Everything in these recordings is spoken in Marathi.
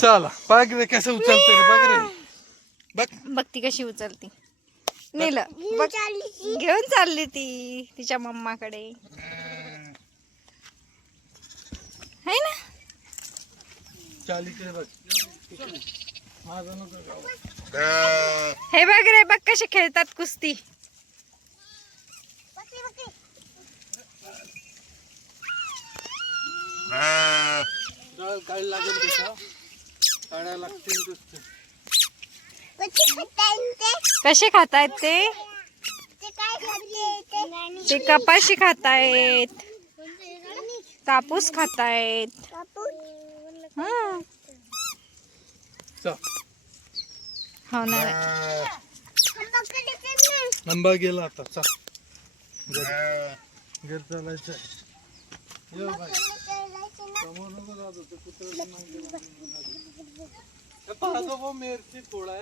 चला बघ रे कसं उचलते रे बघ रे. बघ. बघ ती कशी उचलती. नेलं. बघ. घेऊन चालली ती तिच्या मम्माकडे. है ना? चालीचे बघ. माझं नको जाऊ. हे बघ रे बघ कसे खेळतात कुस्ती. काढी लागेल काढायला लागतील. कसे खातायत ते? ते कपाशी खातायत. कापूस खातायत. हं. हो ना. आंबा गेला आता चल. घरी. चालायचं ये बाई. समोर नको जातो ते कुत्र्याचं नाव घेऊन हे पाहतो बा मिरची थोडा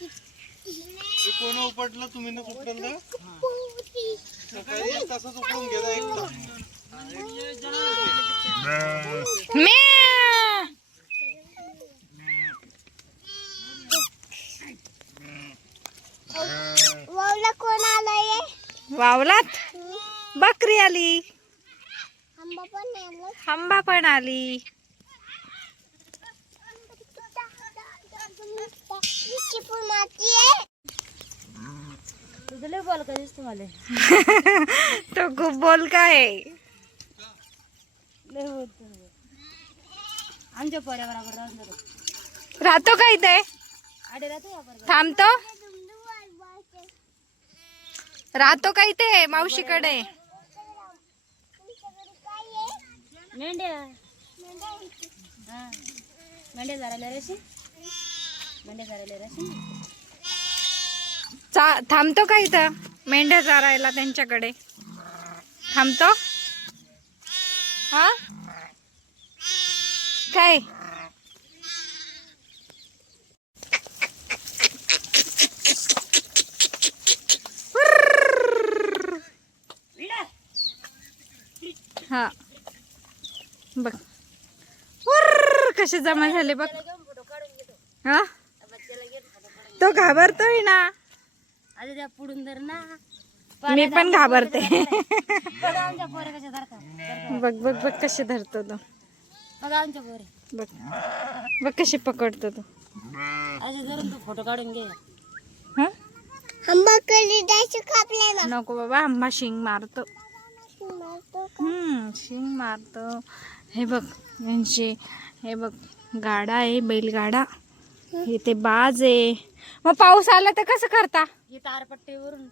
ते कोण उपटलं तुम्ही ना उपटलं सकाळी तसंच उकडून गेला एकटा म्या. वावला कोण आलाय वावलात? बकरी आली. आंबा पण आली. तो खूप बोल काय आमच्या राहतो का इथे? थांबतो. राहतो का इथे? मावशीकडे. मेंढ्या. मेंढ्या झारायला रेशी मेंढ्या झारायला रेशी चा- थांबतो का इथं? मेंढ्या चारायला त्यांच्याकडे. थांबतो. हा? काय हा बघ उर्र, कसे जमा झाले बघ. हा? तो घाबरतोय ना. आधी त्या पुढून धर ना. मी पण घाबरते. बघा बघ बघ कसे धरतो तो. बघा कसे पकडतो तो. फोटो काढून घे. हा? नको बाबा आंबा शिंग मारतो. मारतो हम्म शिंग मारतो. हे बघ यांची हे बघ गाडा आहे बैलगाडा. इथे बाज आहे. मग पाऊस आला तर कसं करता? तारपट्टीवरून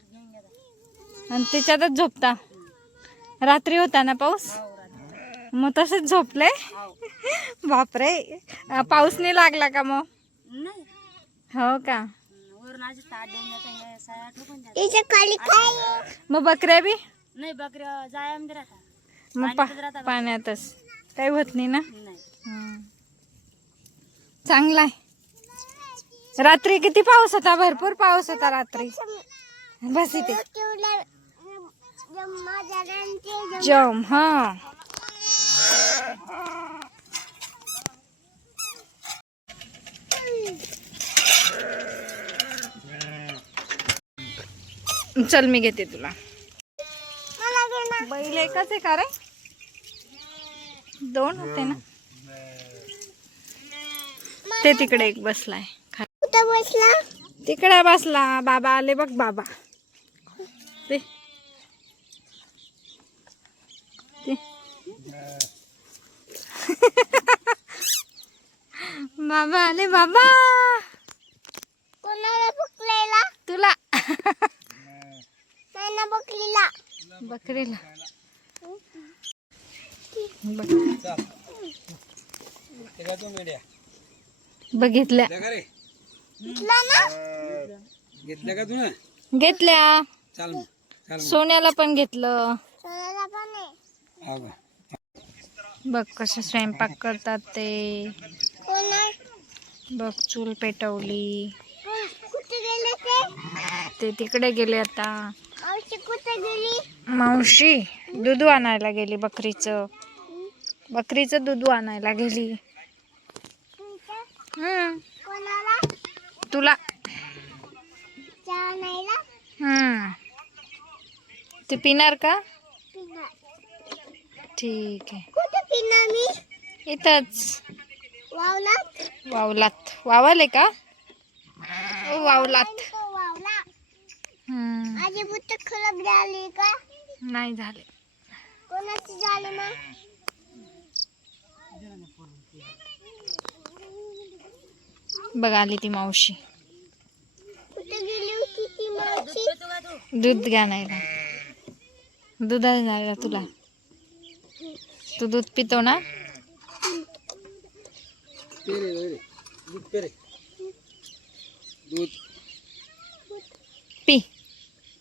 आणि त्याच्यातच झोपता. रात्री होता ना पाऊस? हो मग तसंच झोपले बापरे. पाऊस नाही लागला का मग? हो का? मग बकऱ्या बी? नाही बकऱ्या जाया मग पा पाण्यातच. काही होत नाही ना? नाही. चांगला आहे. रात्री किती पाऊस होता? भरपूर पाऊस होता रात्री. बस इथे. जम हा. चल मी घेते तुला. बैल एकच आहे का रे? दोन होते ना. ते तिकडे एक बसलाय. बसला? तिकडे बसला. बाबा आले बघ बाबा. ते. बाबा आले बाबा. कोणाला पकलेला तुला. नाही ना पकलीला बकरीला. बघ. बघितल्या. घेतल्या का तुला घेतल्या चाल चाल सोन्याला पण घेतलं. सोनाला पण आहे. बघ. कसं स्वयंपाक करतात ते. बघ चूल पेटवली. कुठे गेले ते? ते तिकडे गेले आता. मावशी कुठे गेली? मावशी दूध आणायला गेली बकरीचं. बकरीचं दूध आणायला गेली. तुला. हम्म. तू पिणार का? ठीक आहे. इथंच. वावलात? वावलात. वावल का? ओ, वावलात. हम्म. आजी बुट्ट खराब झाली का? नाही झाले. कोणाची झाली मग? बघ आली ती मावशी. कुठे गेली होती ती मावशी? दूध घ्या नाही दूध आणायला तुला. तू दूध पितो ना? पी.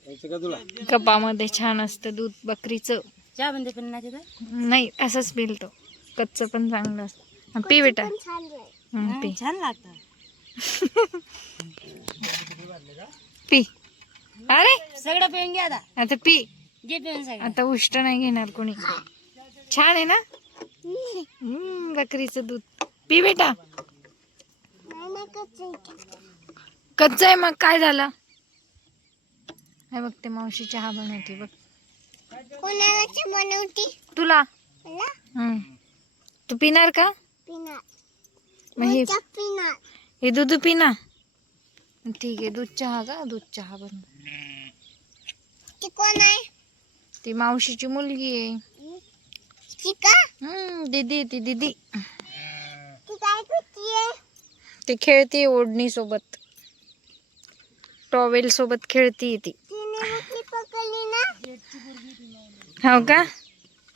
यायचं का तुला कपामध्ये छान असतं दूध बकरीचं. चहा बंद पण नाही असंच पिलतो. कच्चं पण चांगलं असतं. पी बेटा. पी. छान लागतं. पी. अरे! सगळं पिऊन घ्या आता. आता पी. जे पिऊन सगळं. आता उष्ट नाही घेणार कोणी. छान आहे ना? हम्म, बकरीचं दूध. पी बेटा. नाही ना कच्चं कच्चं आहे मग. काय झालं? हे बघ ते मावशी चहा बनवते बघ. कोणाला बनवती? तुला? हं. तू पिणार का? चहा पिणार. हे दूध पी ना ठीक आहे दूध चहा का? दूध चहा बन. ती कोण आहे? ती मावशीची मुलगी आहे. ती का? हम्म दीदी ती दीदी. ती काय करतीये ती खेळते ओढणी सोबत. टॉवेल सोबत खेळती ती. तिने बकरी पकडली ना? हो का?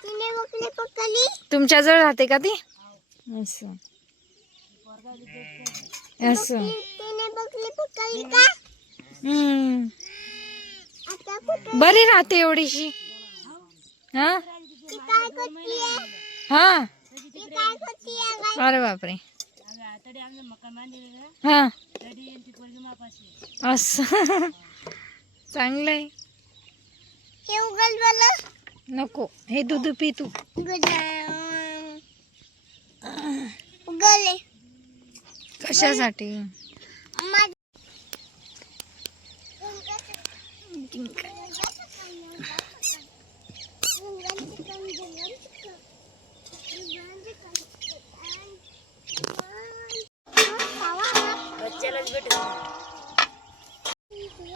तिने बकरी पकडली? तुमच्या जवळ राहते का ती? असं. असं. हम्म. बरी राहते एवढीशी. हा? ती काय करतीये हा? अरे बापरे. हा. असं. चांगलंय हे उघड बरं नको. हे दूध पी तू. कशासाठी?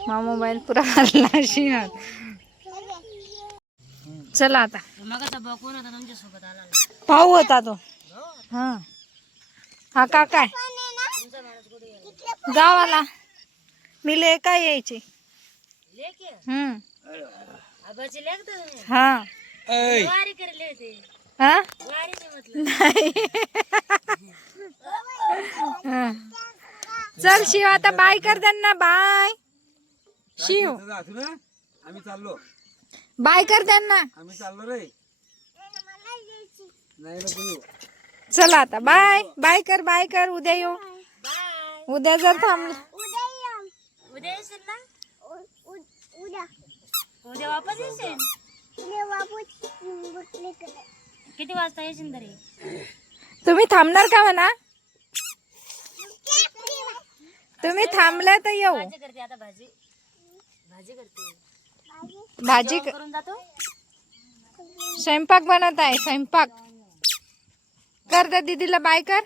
हा मोबाईल पुरा हरला अशी चला आता. पाहू होता होता तो. हा. हा का काय? गावाला. मी ले काय यायचे. हा. हा हा. चल शिव आता बाय कर त्यांना बाय. शिव. आम्ही चाललो. बाय कर त्यांना. आम्ही चाललो रे. चला आता बाय. बाय कर बाय कर उद्या येऊ. उद्या जर थांबलं उद्या ये. उद्या येशील ना? उ- उ- उद्या. उद्या वापस येशील? उद्या वापस बकरी कडे किती वाजता येशील तरी? तुम्ही थांबणार का म्हणा? तुम्ही थांबल्या तर येऊ. भाजी करते आता भाजी. भाजी करते. भाजी? करून जातो? स्वयंपाक बनवत आहे स्वयंपाक. कर दीदीला बाय कर.